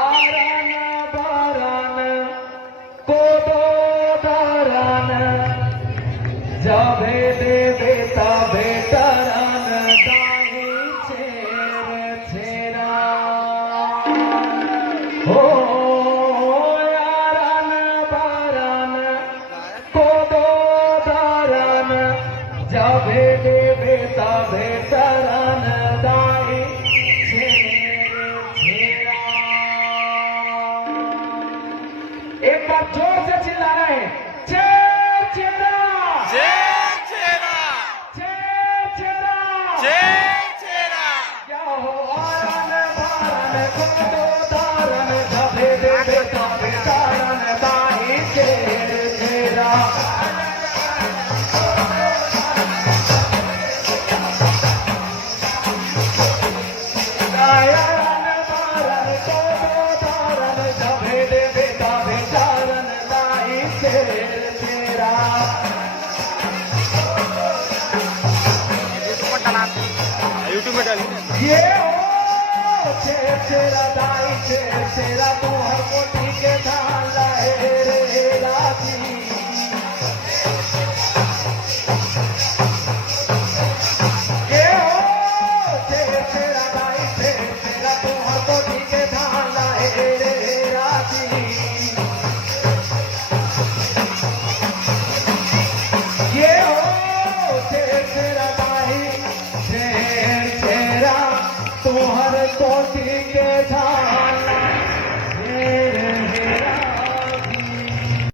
आरान बारान कोदो दारान जाबे देवे तबे तारान दाही छेर छेरा हो आरान बारान कोदो दारान जाबे देवे तबे तारान दाही एक बार जोर से चिल्ला रहे हैं चेर चेरा चेरा चेर चेरा चेरा क्या हो आरन बारन कोदो दारन जबे देवे तबे तारन दाही चेर चेरा आरन बारन कोदो दारन जबे देवे तबे तारन दाही चेर चेरा यूट्यूब में डाली ये ओ चेर चेरा दाई चेर चेरा तू हर कोठी के धाला